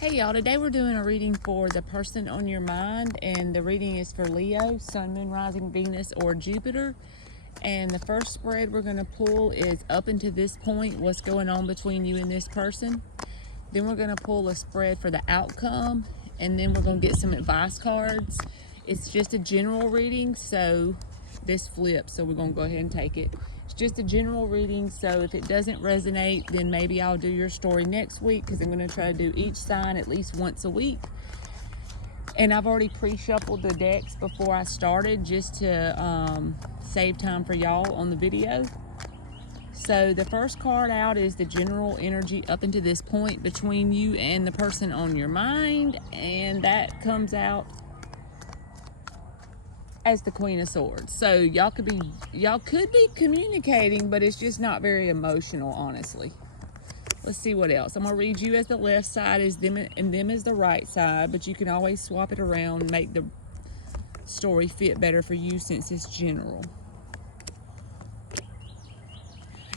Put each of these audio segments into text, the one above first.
Hey y'all, today we're doing a reading for the person on your mind, and the reading is for Leo, Sun, Moon, Rising, Venus, or Jupiter. And the first spread we're going to pull is up until this point, what's going on between you and this person. Then we're going to pull a spread for the outcome, and then we're going to get some advice cards. It's just a general reading, so this flips, so we're going to go ahead and take it. It's just a general reading, so if it doesn't resonate, then maybe I'll do your story next week, because I'm going to try to do each sign at least once a week. And I've already pre-shuffled the decks before I started, just to save time for y'all on the video. So the first card out is the general energy up until this point between you and the person on your mind, and that comes out as the Queen of Swords. So y'all could be communicating, but it's just not very emotional, honestly. Let's see what else. I'm gonna read you as the left side is them, and them as the right side, but you can always swap it around and make the story fit better for you since it's general.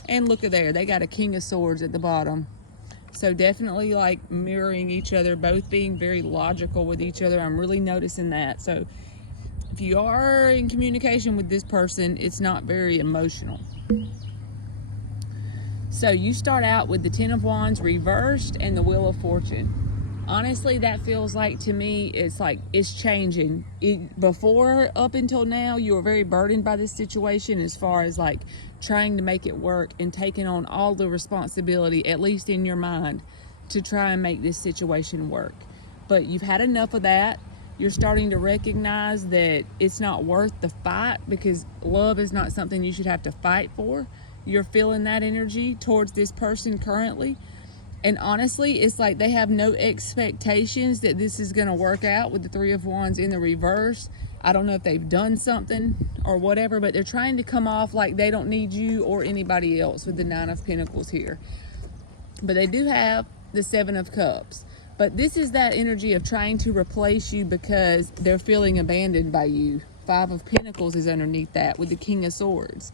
And look at there, they got a King of Swords at the bottom. So definitely like mirroring each other, both being very logical with each other. I'm really noticing that. So if you are in communication with this person, it's not very emotional. So you start out with the Ten of Wands reversed and the Wheel of Fortune. Honestly, that feels like, to me, it's like it's changing. Before, up until now, you were very burdened by this situation as far as like trying to make it work and taking on all the responsibility, at least in your mind, to try and make this situation work. But you've had enough of that. You're starting to recognize that it's not worth the fight, because love is not something you should have to fight for. You're feeling that energy towards this person currently. And honestly, it's like they have no expectations that this is going to work out with the Three of Wands in the reverse. I don't know if they've done something or whatever, but they're trying to come off like they don't need you or anybody else with the Nine of Pentacles here. But they do have the Seven of Cups. But this is that energy of trying to replace you because they're feeling abandoned by you. Five of Pentacles is underneath that with the King of Swords.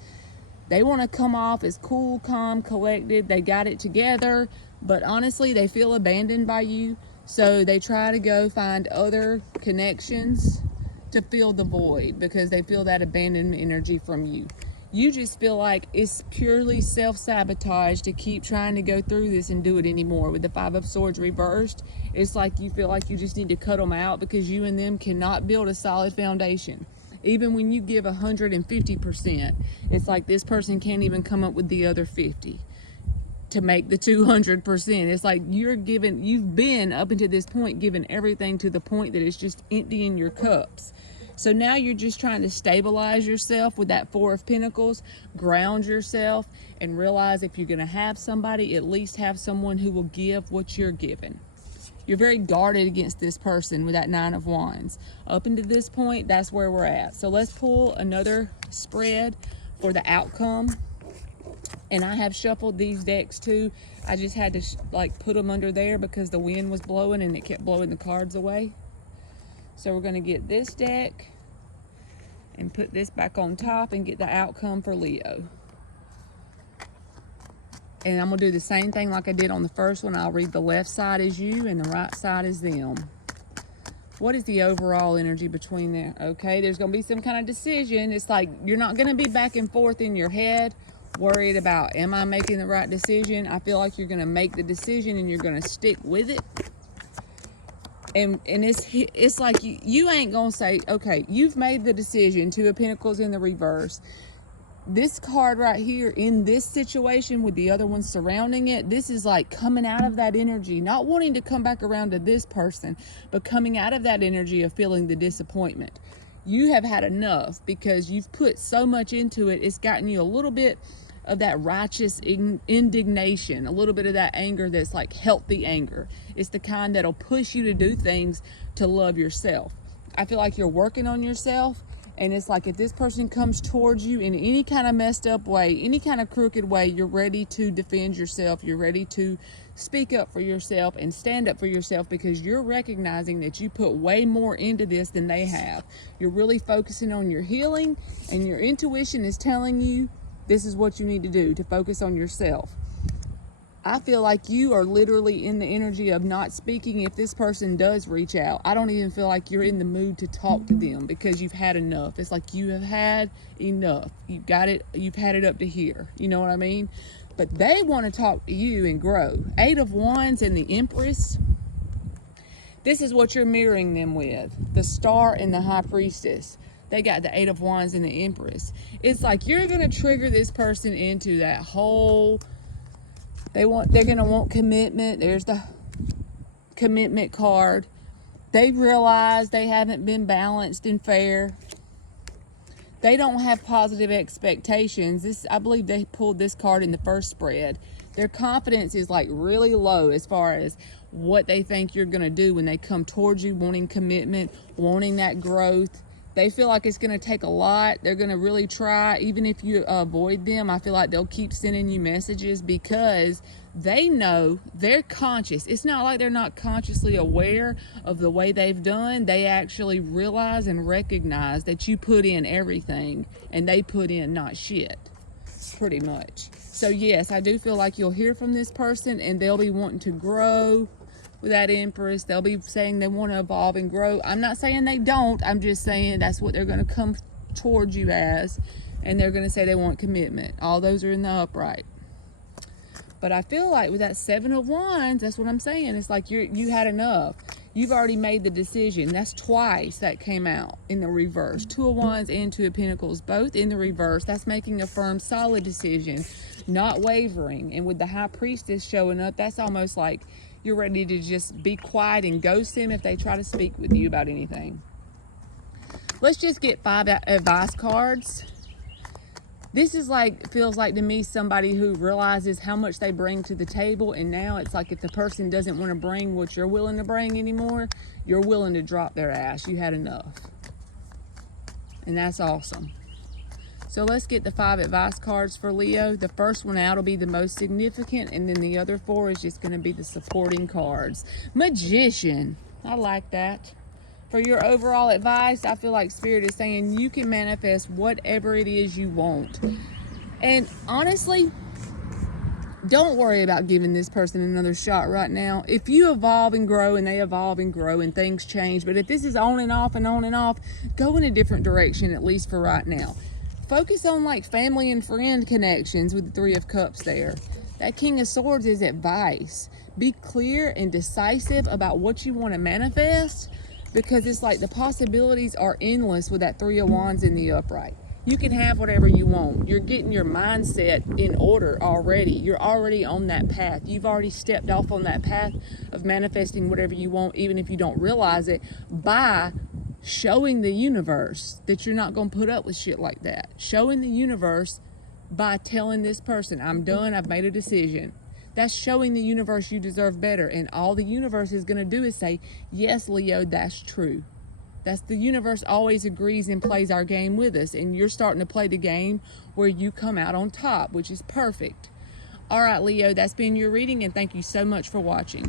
They want to come off as cool, calm, collected. They got it together. But honestly, they feel abandoned by you. So they try to go find other connections to fill the void because they feel that abandonment energy from you. You just feel like it's purely self-sabotage to keep trying to go through this and do it anymore. With the Five of Swords reversed, it's like you feel like you just need to cut them out because you and them cannot build a solid foundation. Even when you give 150%, it's like this person can't even come up with the other 50 to make the 200%. It's like you've been up until this point giving everything to the point that it's just emptying your cups. So now you're just trying to stabilize yourself with that Four of Pentacles, ground yourself, and realize if you're going to have somebody, at least have someone who will give what you're giving. You're very guarded against this person with that Nine of Wands. Up until this point, that's where we're at. So let's pull another spread for the outcome. And I have shuffled these decks too. I just had to like put them under there because the wind was blowing and it kept blowing the cards away. So we're going to get this deck and put this back on top and get the outcome for Leo. And I'm going to do the same thing like I did on the first one. I'll read the left side as you and the right side as them. What is the overall energy between them? Okay, there's going to be some kind of decision. It's like you're not going to be back and forth in your head worried about, am I making the right decision? I feel like you're going to make the decision and you're going to stick with it. And it's like you ain't gonna say, okay, you've made the decision. Two of Pentacles in the reverse. This card right here in this situation with the other one surrounding it, this is like coming out of that energy, not wanting to come back around to this person, but coming out of that energy of feeling the disappointment. You have had enough because you've put so much into it. It's gotten you a little bit of that righteous indignation, a little bit of that anger that's like healthy anger. It's the kind that'll push you to do things to love yourself. I feel like you're working on yourself, and it's like if this person comes towards you in any kind of messed up way, any kind of crooked way, you're ready to defend yourself. You're ready to speak up for yourself and stand up for yourself because you're recognizing that you put way more into this than they have. You're really focusing on your healing, and your intuition is telling you this is what you need to do to focus on yourself. I feel like you are literally in the energy of not speaking if this person does reach out. I don't even feel like you're in the mood to talk to them because you've had enough. It's like you have had enough. You've got it. You've had it up to here. You know what I mean? But they want to talk to you and grow. 8 of Wands and the Empress. This is what you're mirroring them with. The Star and the High Priestess. They got the 8 of Wands and the Empress. It's like you're going to trigger this person into that whole... They're going to want commitment. There's the commitment card. They realize they haven't been balanced and fair. They don't have positive expectations. I believe they pulled this card in the first spread. Their confidence is like really low as far as what they think you're going to do when they come towards you, wanting commitment, wanting that growth. They feel like it's going to take a lot. They're going to really try. Even if you avoid them, I feel like they'll keep sending you messages because they know, they're conscious. It's not like they're not consciously aware of the way they've done. They actually realize and recognize that you put in everything and they put in not shit, pretty much. So yes, I do feel like you'll hear from this person and they'll be wanting to grow. With that Empress, they'll be saying they want to evolve and grow. I'm not saying they don't. I'm just saying that's what they're going to come towards you as. And they're going to say they want commitment. All those are in the upright. But I feel like with that 7 of Wands, that's what I'm saying. It's like you had enough. You've already made the decision. That's twice that came out in the reverse. 2 of Wands and 2 of Pentacles, both in the reverse. That's making a firm, solid decision, not wavering. And with the High Priestess showing up, that's almost like you're ready to just be quiet and ghost them if they try to speak with you about anything. Let's just get 5 advice cards. This is like, feels like to me somebody who realizes how much they bring to the table, and now it's like if the person doesn't want to bring what you're willing to bring anymore, you're willing to drop their ass. You had enough. And that's awesome. So let's get the 5 advice cards for Leo. The first one out will be the most significant, and then the other 4 is just going to be the supporting cards. Magician. I like that. For your overall advice, I feel like Spirit is saying you can manifest whatever it is you want. And honestly, don't worry about giving this person another shot right now. If you evolve and grow and they evolve and grow and things change, but if this is on and off and on and off, go in a different direction, at least for right now. Focus on like family and friend connections with the 3 of Cups there. That King of Swords is advice. Be clear and decisive about what you want to manifest, because it's like the possibilities are endless with that 3 of Wands in the upright. You can have whatever you want. You're getting your mindset in order already. You're already on that path. You've already stepped off on that path of manifesting whatever you want, even if you don't realize it, by showing the universe that you're not going to put up with shit like that. Showing the universe by telling this person, I'm done, I've made a decision. That's showing the universe you deserve better. And all the universe is going to do is say, yes, Leo, that's true. That's the universe always agrees and plays our game with us. And you're starting to play the game where you come out on top, which is perfect. All right, Leo, that's been your reading, and thank you so much for watching.